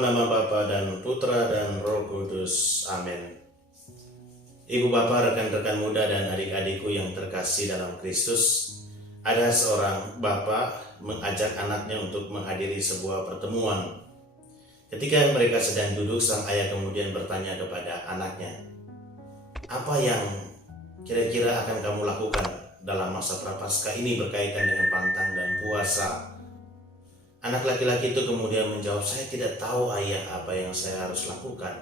Dalam nama Bapa dan Putra dan Roh Kudus. Amin. Ibu bapak, rekan-rekan muda dan adik-adikku yang terkasih dalam Kristus, ada seorang bapak mengajak anaknya untuk menghadiri sebuah pertemuan. Ketika mereka sedang duduk, sang ayah kemudian bertanya kepada anaknya, "Apa yang kira-kira akan kamu lakukan dalam masa Prapaskah ini berkaitan dengan pantang dan puasa?" Anak laki-laki itu kemudian menjawab, "Saya tidak tahu ayah apa yang saya harus lakukan.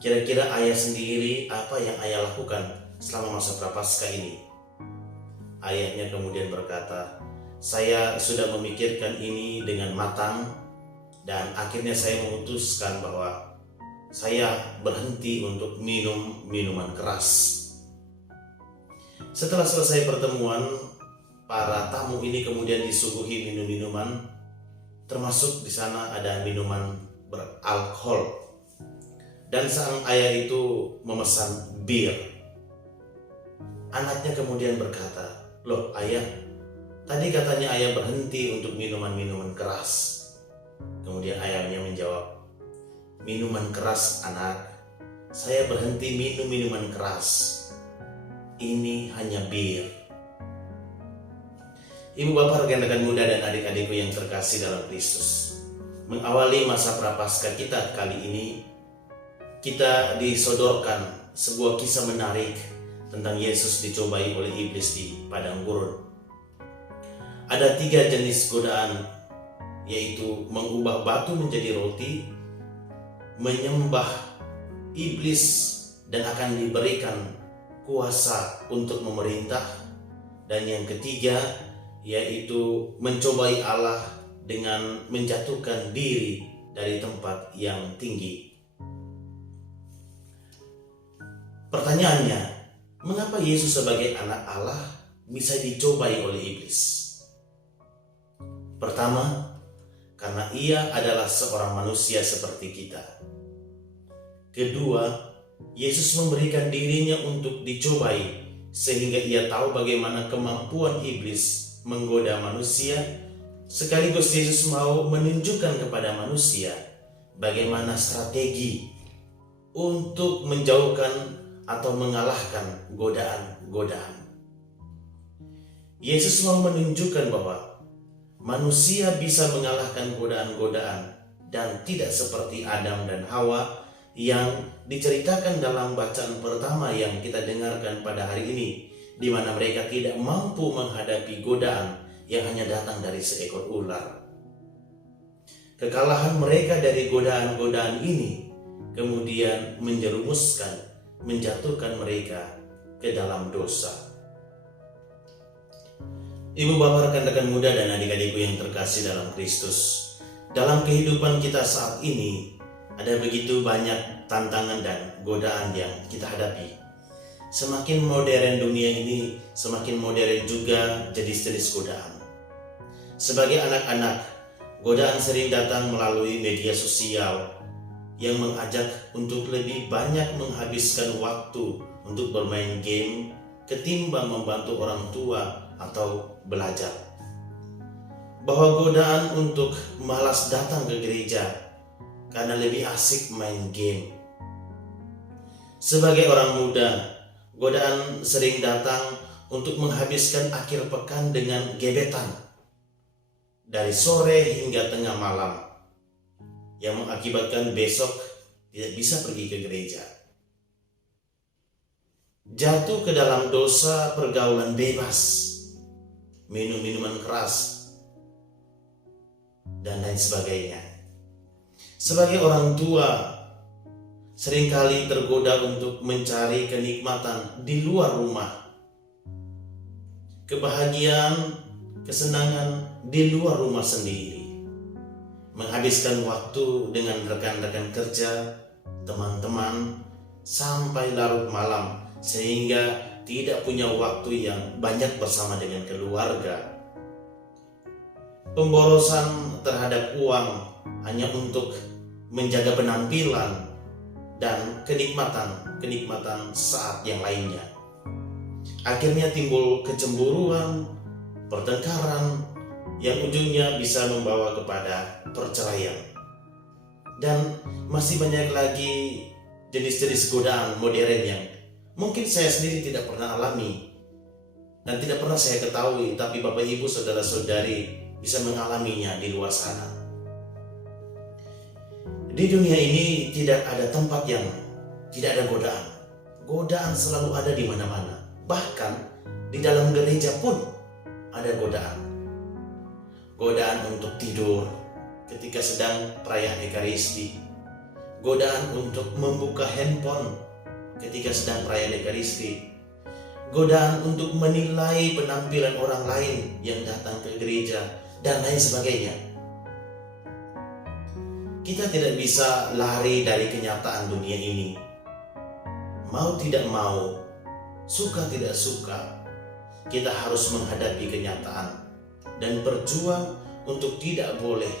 Kira-kira ayah sendiri apa yang ayah lakukan selama masa Prapaskah ini?" Ayahnya kemudian berkata, "Saya sudah memikirkan ini dengan matang dan akhirnya saya memutuskan bahwa saya berhenti untuk minum minuman keras." Setelah selesai pertemuan, para tamu ini kemudian disuguhi minum-minuman, termasuk di sana ada minuman beralkohol. Dan sang ayah itu memesan bir. Anaknya kemudian berkata, "Loh ayah, tadi katanya ayah berhenti untuk minuman-minuman keras." Kemudian ayahnya menjawab, "Minuman keras anak, saya berhenti minum minuman keras. Ini hanya bir." Ibu bapak, rekan-rekan muda dan adik-adikku yang terkasih dalam Kristus, mengawali masa Prapaskah kita kali ini, kita disodorkan sebuah kisah menarik tentang Yesus dicobai oleh iblis di padang gurun. Ada 3 jenis godaan, yaitu mengubah batu menjadi roti, menyembah iblis dan akan diberikan kuasa untuk memerintah, dan yang ketiga yaitu mencobai Allah dengan menjatuhkan diri dari tempat yang tinggi. Pertanyaannya, mengapa Yesus sebagai anak Allah bisa dicobai oleh iblis? Pertama, karena ia adalah seorang manusia seperti kita. Kedua, Yesus memberikan dirinya untuk dicobai sehingga ia tahu bagaimana kemampuan iblis menggoda manusia, sekaligus Yesus mau menunjukkan kepada manusia bagaimana strategi untuk menjauhkan atau mengalahkan godaan-godaan. Yesus mau menunjukkan bahwa manusia bisa mengalahkan godaan-godaan dan tidak seperti Adam dan Hawa yang diceritakan dalam bacaan pertama yang kita dengarkan pada hari ini, di mana mereka tidak mampu menghadapi godaan yang hanya datang dari seekor ular. Kekalahan mereka dari godaan-godaan ini kemudian menjatuhkan mereka ke dalam dosa. Ibu bapak, rekan-rekan muda dan adik-adikku yang terkasih dalam Kristus, dalam kehidupan kita saat ini ada begitu banyak tantangan dan godaan yang kita hadapi. Semakin modern dunia ini, semakin modern juga jenis-jenis godaan. Sebagai anak-anak, godaan sering datang melalui media sosial yang mengajak untuk lebih banyak menghabiskan waktu untuk bermain game ketimbang membantu orang tua atau belajar. Bahwa godaan untuk malas datang ke gereja karena lebih asik main game. Sebagai orang muda, godaan sering datang untuk menghabiskan akhir pekan dengan gebetan dari sore hingga tengah malam, yang mengakibatkan besok tidak bisa pergi ke gereja. Jatuh ke dalam dosa pergaulan bebas, minum minuman keras, dan lain sebagainya. Sebagai orang tua, seringkali tergoda untuk mencari kenikmatan di luar rumah, kebahagiaan, kesenangan di luar rumah sendiri, menghabiskan waktu dengan rekan-rekan kerja, teman-teman, sampai larut malam, sehingga tidak punya waktu yang banyak bersama dengan keluarga. Pemborosan terhadap uang hanya untuk menjaga penampilan dan kenikmatan saat yang lainnya. Akhirnya timbul kecemburuan, pertengkaran yang ujungnya bisa membawa kepada perceraian. Dan masih banyak lagi jenis-jenis godaan modern yang mungkin saya sendiri tidak pernah alami dan tidak pernah saya ketahui, tapi Bapak Ibu saudara-saudari bisa mengalaminya di luar sana. Di dunia ini tidak ada tempat yang tidak ada godaan. Godaan selalu ada di mana-mana. Bahkan di dalam gereja pun ada godaan. Godaan untuk tidur ketika sedang perayaan Ekaristi. Godaan untuk membuka handphone ketika sedang perayaan Ekaristi. Godaan untuk menilai penampilan orang lain yang datang ke gereja dan lain sebagainya. Kita tidak bisa lari dari kenyataan dunia ini. Mau tidak mau, suka tidak suka, kita harus menghadapi kenyataan dan berjuang untuk tidak boleh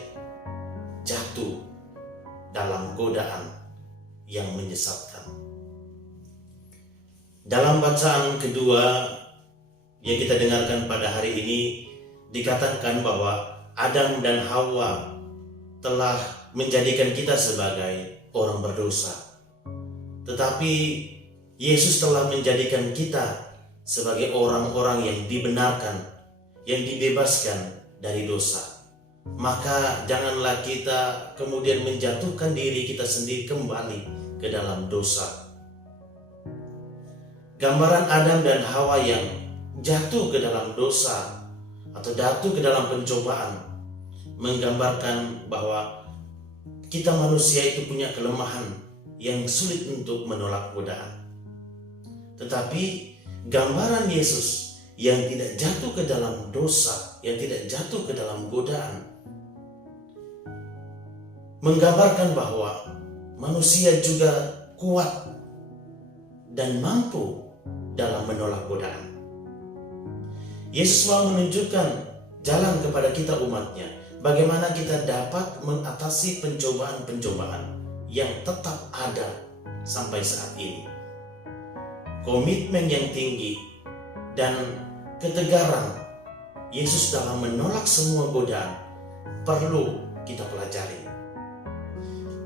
jatuh dalam godaan yang menyesatkan. Dalam bacaan kedua yang kita dengarkan pada hari ini, dikatakan bahwa Adam dan Hawa telah menjadikan kita sebagai orang berdosa. Tetapi Yesus telah menjadikan kita sebagai orang-orang yang dibenarkan, yang dibebaskan dari dosa. Maka janganlah kita kemudian menjatuhkan diri kita sendiri kembali ke dalam dosa. Gambaran Adam dan Hawa yang jatuh ke dalam dosa atau jatuh ke dalam pencobaan menggambarkan bahwa kita manusia itu punya kelemahan yang sulit untuk menolak godaan. Tetapi gambaran Yesus yang tidak jatuh ke dalam dosa, yang tidak jatuh ke dalam godaan, menggambarkan bahwa manusia juga kuat dan mampu dalam menolak godaan. Yesus mau menunjukkan jalan kepada kita umatnya, bagaimana kita dapat mengatasi pencobaan-pencobaan yang tetap ada sampai saat ini. Komitmen yang tinggi dan ketegaran Yesus dalam menolak semua godaan perlu kita pelajari.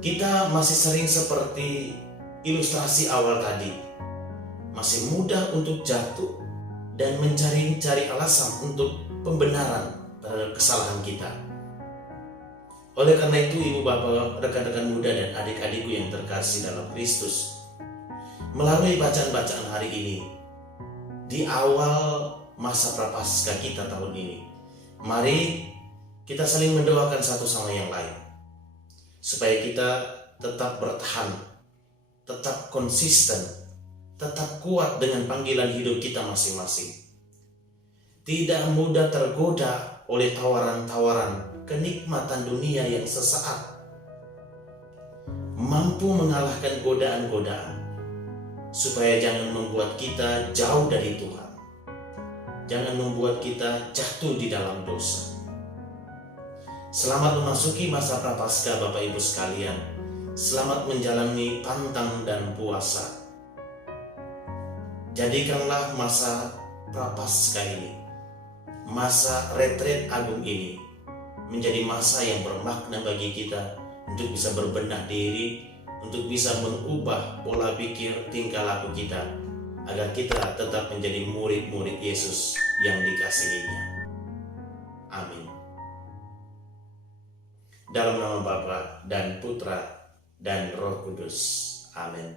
Kita masih sering seperti ilustrasi awal tadi, masih mudah untuk jatuh dan mencari alasan untuk pembenaran terhadap kesalahan kita. Oleh karena itu, ibu bapak, rekan-rekan muda dan adik-adikku yang terkasih dalam Kristus, melalui bacaan-bacaan hari ini, di awal masa prapaskah kita tahun ini, mari kita saling mendoakan satu sama yang lain, supaya kita tetap bertahan, tetap konsisten, tetap kuat dengan panggilan hidup kita masing-masing. Tidak mudah tergoda oleh tawaran-tawaran kenikmatan dunia yang sesaat. Mampu mengalahkan godaan-godaan, supaya jangan membuat kita jauh dari Tuhan. Jangan membuat kita jatuh di dalam dosa. Selamat memasuki masa prapaskah Bapak Ibu sekalian. Selamat menjalani pantang dan puasa. Jadikanlah masa prapaskah ini, masa retret agung ini, menjadi masa yang bermakna bagi kita untuk bisa berbenah diri, untuk bisa mengubah pola pikir tingkah laku kita, agar kita tetap menjadi murid-murid Yesus yang dikasihinya. Amin. Dalam nama Bapa dan Putra dan Roh Kudus. Amin.